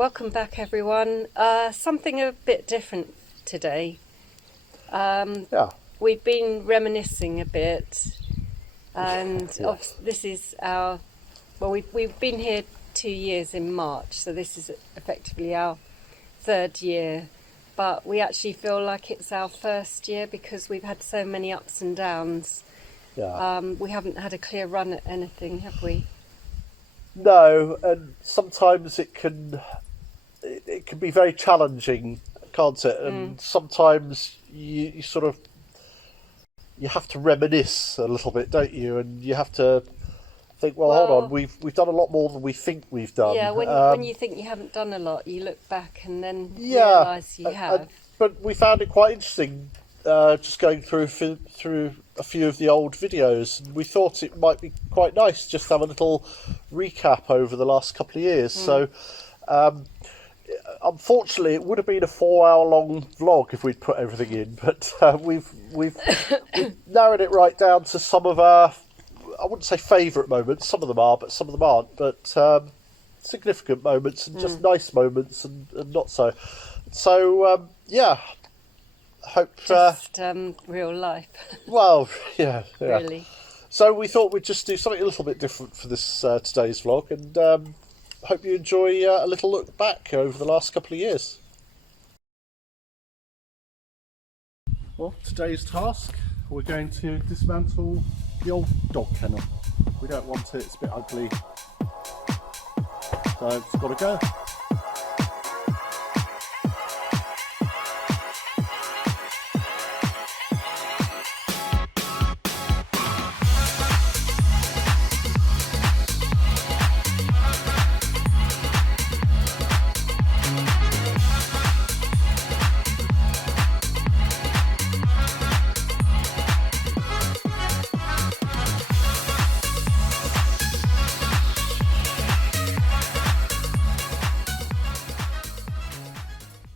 Welcome back, everyone. Something a bit different today. We've been reminiscing a bit, and this is our. Well, we've been here 2 years in March, so this is effectively our 3rd year. But we actually feel like it's our 1st year because we've had so many ups and downs. We haven't had a clear run at anything, have we? No, and sometimes it can be very challenging, can't it? And sometimes you sort of have to reminisce a little bit, don't you? And you have to think, well, hold on, we've done a lot more than we think we've done. Yeah, when you think you haven't done a lot, you look back and then realise you have. But we found it quite interesting just going through a few of the old videos. And we thought it might be quite nice just to have a little recap over the last couple of years. So, unfortunately, it would have been a 4-hour-long vlog if we'd put everything in. But we've narrowed it right down to some of our, I wouldn't say favourite moments. Some of them are, but some of them aren't. But significant moments and just nice moments and not so. So hope just real life. Well, yeah. Really. So we thought we'd just do something a little bit different for this today's vlog, and hope you enjoy a little look back over the last couple of years. Well, today's task, we're going to dismantle the old dog kennel. We don't want it, it's a bit ugly, so it's got to go.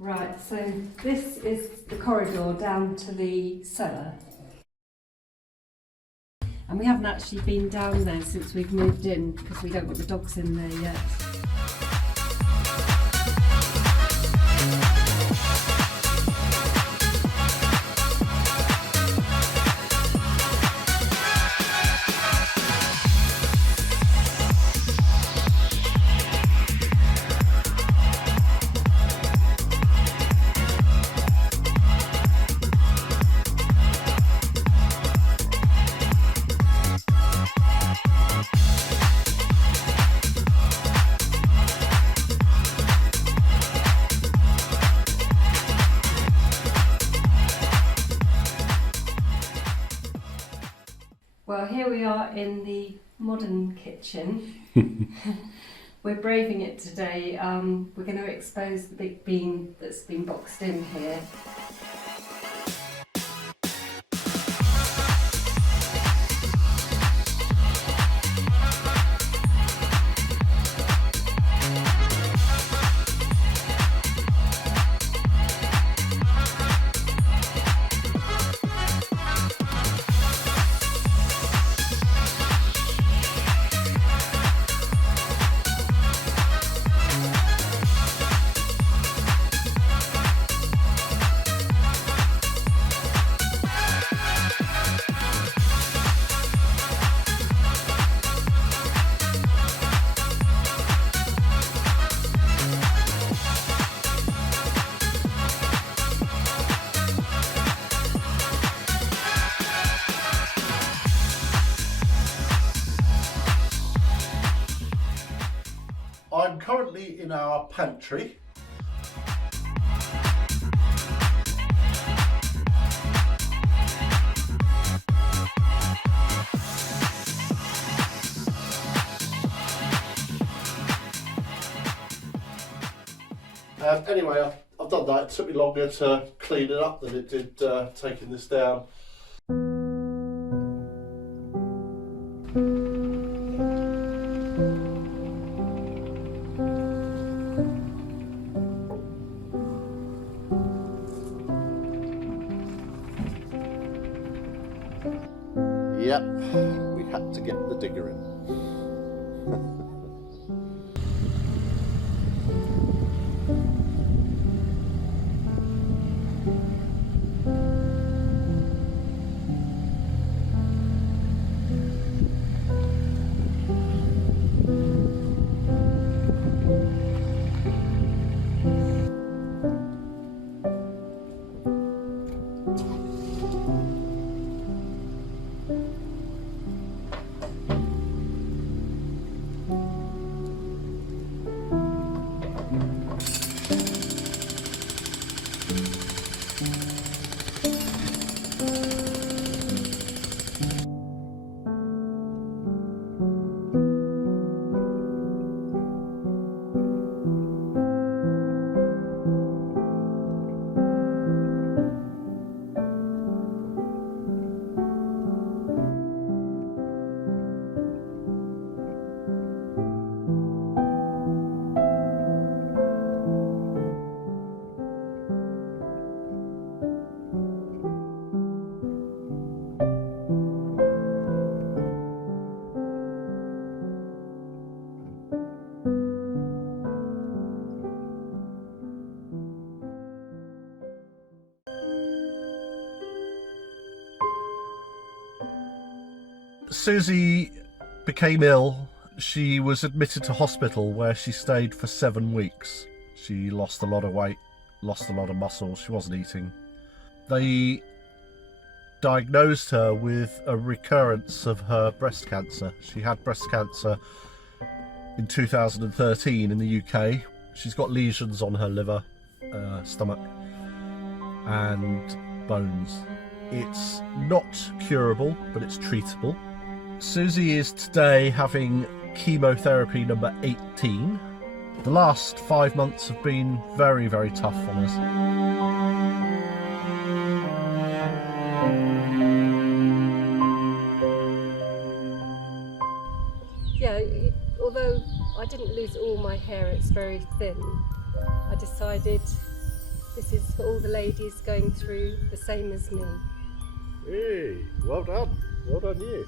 Right, so this is the corridor down to the cellar. And we haven't actually been down there since we've moved in because we don't want the dogs in there yet. Well, here we are in the modern kitchen. We're braving it today. We're going to expose the big beam that's been boxed in here. I'm currently in our pantry. Anyway, I've done that. It took me longer to clean it up than it did taking this down. Yep, we had to get the digger in. Susie became ill. She was admitted to hospital where she stayed for 7 weeks. She lost a lot of weight, lost a lot of muscle, she wasn't eating. They diagnosed her with a recurrence of her breast cancer. She had breast cancer in 2013 in the UK. She's got lesions on her liver, stomach and bones. It's not curable, but it's treatable. Susie is today having chemotherapy number 18. The last 5 months have been very, very tough on us. Yeah, although I didn't lose all my hair, it's very thin, I decided this is for all the ladies going through the same as me. Hey, well done. Well done you.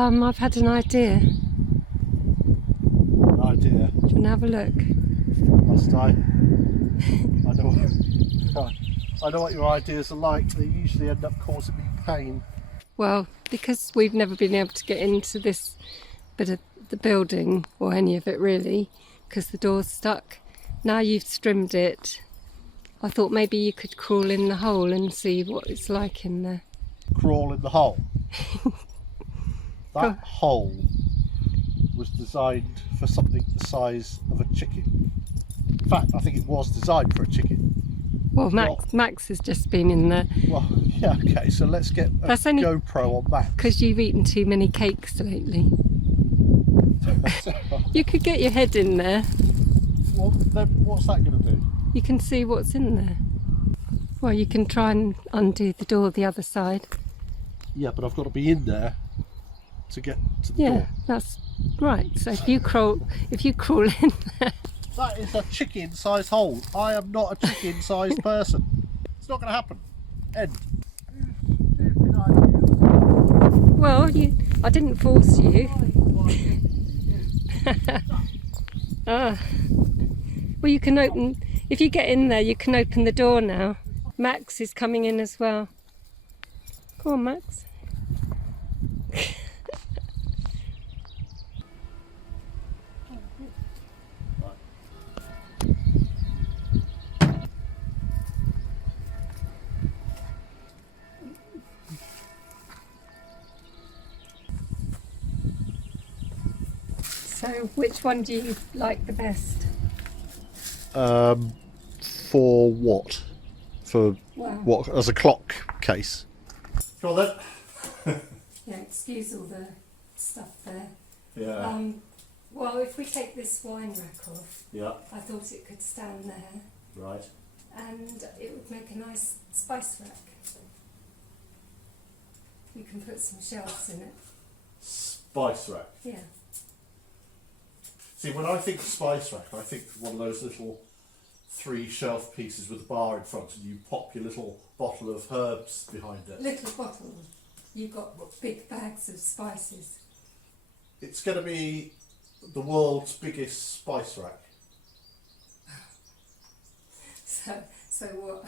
I've had an idea. An idea. Do you want to have a look? Must I? I know what your ideas are like. They usually end up causing me pain. Well, because we've never been able to get into this bit of the building, or any of it really, because the door's stuck. Now you've trimmed it, I thought maybe you could crawl in the hole and see what it's like in there. Crawl in the hole? That hole was designed for something the size of a chicken. In fact, I think it was designed for a chicken. Well, Max has just been in there. Well, yeah, okay, so let's get a GoPro on Max. Because you've eaten too many cakes lately. You could get your head in there. Well, then what's that going to do? You can see what's in there. Well, you can try and undo the door the other side. Yeah, but I've got to be in there to get to the door. Yeah, that's right. So if you crawl in there. That is a chicken-sized hole. I am not a chicken-sized person. It's not going to happen. End. Well, I didn't force you. Well, you can open. If you get in there, you can open the door now. Max is coming in as well. Go on, Max. So, which one do you like the best? For what? For what? As a clock case? Go on then. Yeah, excuse all the stuff there. Yeah. Well, if we take this wine rack off, Yeah. I thought it could stand there. Right. And it would make a nice spice rack. You can put some shelves in it. Spice rack. Yeah. See, when I think spice rack, I think one of those little 3 shelf pieces with a bar in front, and you pop your little bottle of herbs behind it. Little bottle. You've got big bags of spices. It's going to be the world's biggest spice rack. So what?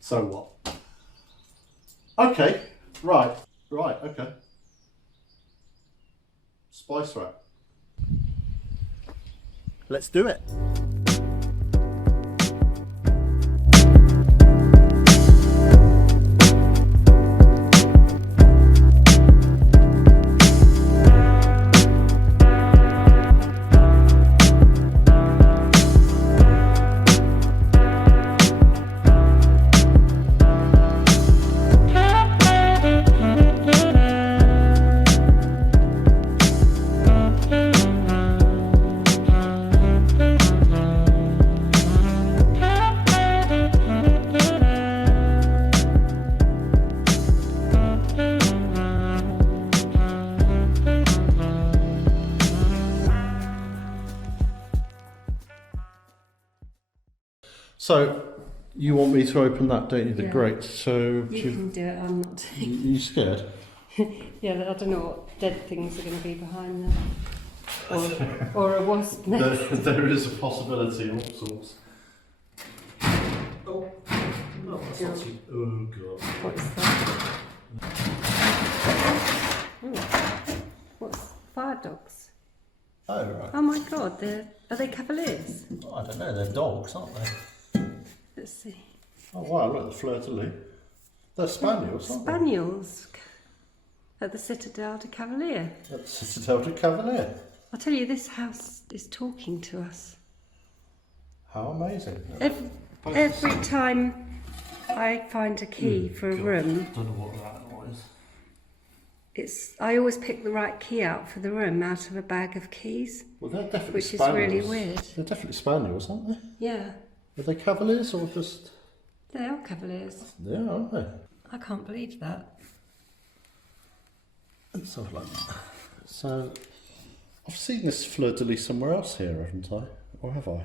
So what? Okay, right, okay. Spice rack. Let's do it. So You want me to open that, don't you? The Yeah. grate. So You can do it, I'm not. you scared? Yeah, I don't know what dead things are going to be behind there. Or a wasp nest. There is a possibility of all sorts. Oh, no, that's not too. Oh god. What's that? Ooh. What's fire dogs? Oh right. Oh my god, are they Cavaliers? I don't know. They're dogs, aren't they? Let's see. Oh wow! Look, the fleur-de-lis. They're spaniels, aren't they? Spaniels at the Citadelle de Cavalier. At Citadelle de Cavalier. I'll tell you, this house is talking to us. How amazing! Every time I find a key for a room, I don't know what that was. I always pick the right key out for the room out of a bag of keys. Well, they're definitely Which is spaniels. really weird. They're definitely spaniels, aren't they? Yeah, Are they Cavaliers or just? they are Cavaliers. Yeah, aren't they? I can't believe that. Let's have a look. So, I've seen this fleur-de-lis somewhere else here, haven't I? Or have I?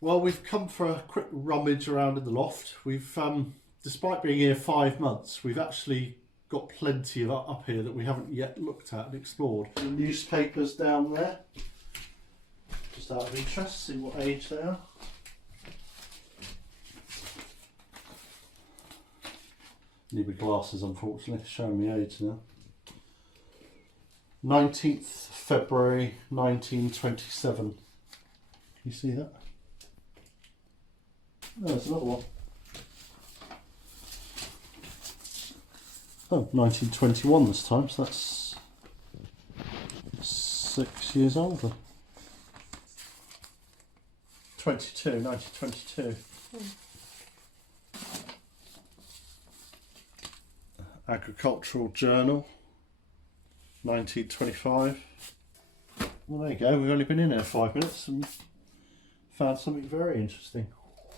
Well, we've come for a quick rummage around in the loft. We've, despite being here 5 months, we've actually got plenty of up here that we haven't yet looked at and explored. The newspapers down there, just out of interest, see what age they are. Need my glasses, unfortunately, showing me age now. 19th February 1927. You see that? Oh, there's another one. Oh, 1921 this time, so that's 6 years older. 1922. Agricultural Journal, 1925. Well, there you go, we've only been in there 5 minutes and found something very interesting.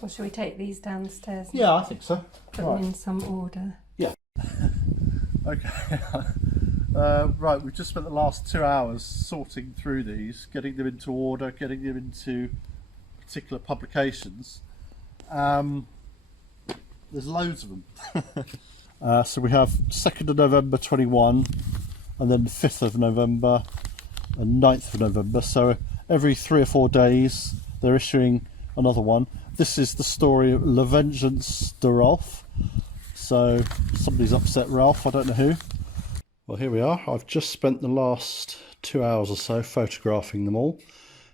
Well, shall we take these downstairs? And Yeah, I think so. put them in some order. Okay. Right, we've just spent the last 2 hours sorting through these, getting them into order, getting them into particular publications. There's loads of them. So we have 2nd of November 21, and then 5th of November and 9th of November. So every 3 or 4 days they're issuing another one. This is the story of La Vengeance de Ralph. So somebody's upset Ralph, I don't know who. Well, here we are. I've just spent the last 2 hours or so photographing them all,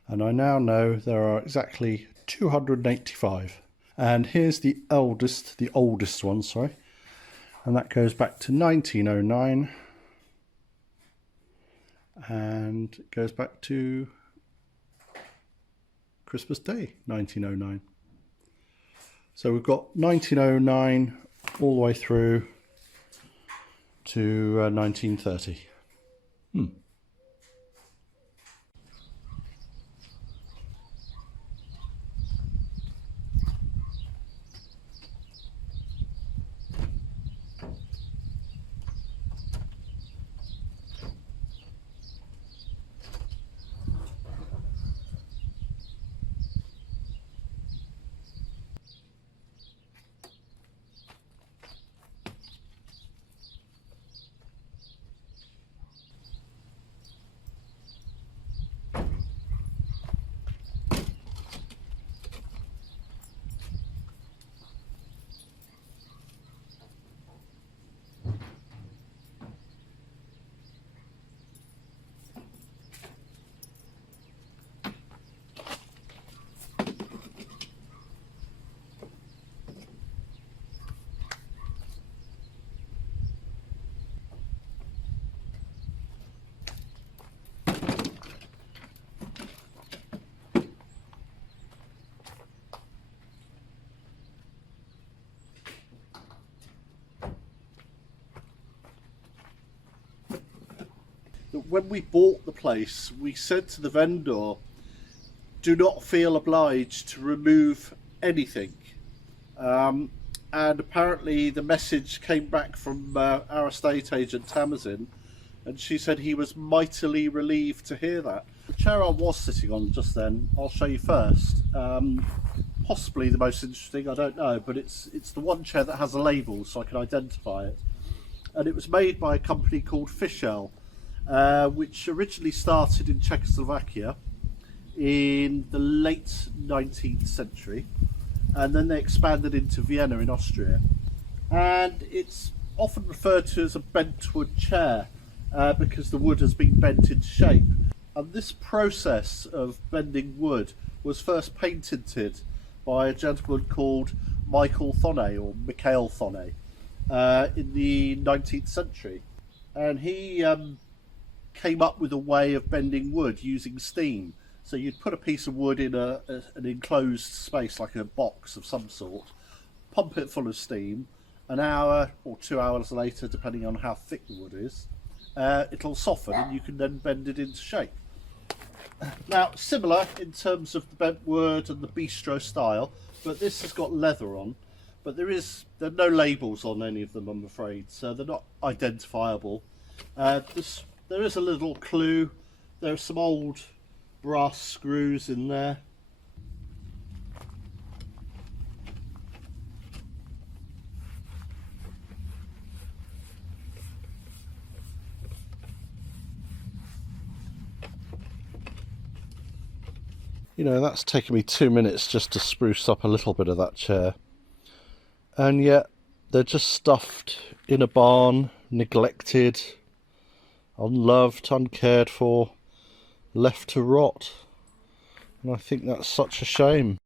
and I now know there are exactly 285. And here's the oldest one, sorry, and that goes back to 1909, and it goes back to Christmas Day 1909. So we've got 1909 all the way through to 1930. When we bought the place, we said to the vendor, do not feel obliged to remove anything. And apparently the message came back from our estate agent Tamazin, and she said he was mightily relieved to hear that. The chair I was sitting on just then, I'll show you first. Possibly the most interesting, I don't know, but it's the one chair that has a label so I can identify it. And it was made by a company called Fischel, which originally started in Czechoslovakia in the late 19th century, and then they expanded into Vienna in Austria. And it's often referred to as a bent wood chair because the wood has been bent into shape. And this process of bending wood was first patented by a gentleman called Mikhail Thonnet in the 19th century. And he came up with a way of bending wood using steam. So you'd put a piece of wood in an enclosed space, like a box of some sort, pump it full of steam. An hour or 2 hours later, depending on how thick the wood is, it'll soften and you can then bend it into shape. Now, similar in terms of the bent wood and the bistro style, but this has got leather on, but there are no labels on any of them, I'm afraid, so they're not identifiable. There is a little clue. There are some old brass screws in there. You know, that's taken me 2 minutes just to spruce up a little bit of that chair. And yet, they're just stuffed in a barn, neglected, unloved, uncared for, left to rot. And I think that's such a shame.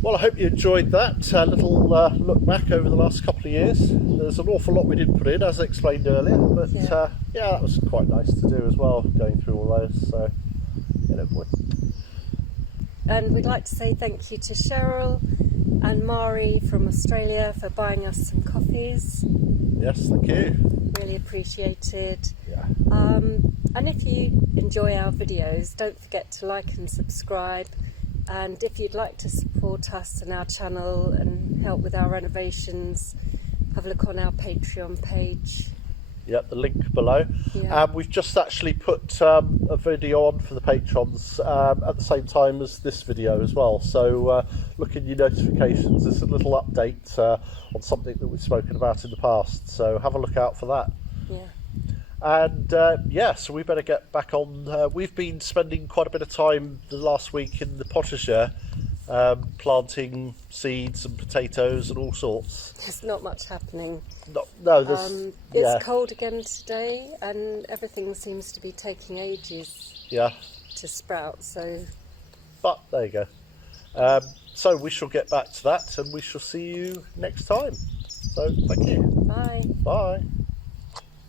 Well, I hope you enjoyed that little look back over the last couple of years. There's an awful lot we didn't put in, as I explained earlier, but yeah, that was quite nice to do as well, going through all those. So, boy. And we'd like to say thank you to Cheryl and Mari from Australia for buying us some coffees. Yes, thank you. Really appreciated. Yeah. And if you enjoy our videos, don't forget to like and subscribe. And if you'd like to support us and our channel and help with our renovations, have a look on our Patreon page. Yep, the link below. Yeah. We've just actually put a video on for the patrons at the same time as this video as well. So look in your notifications. There's a little update on something that we've spoken about in the past. So have a look out for that. Yeah. And so we better get back on. We've been spending quite a bit of time the last week in the potager, planting seeds and potatoes and all sorts. There's not much happening. No, there's... It's cold again today and everything seems to be taking ages to sprout. But there you go. So we shall get back to that and we shall see you next time. So thank you. Bye. Bye.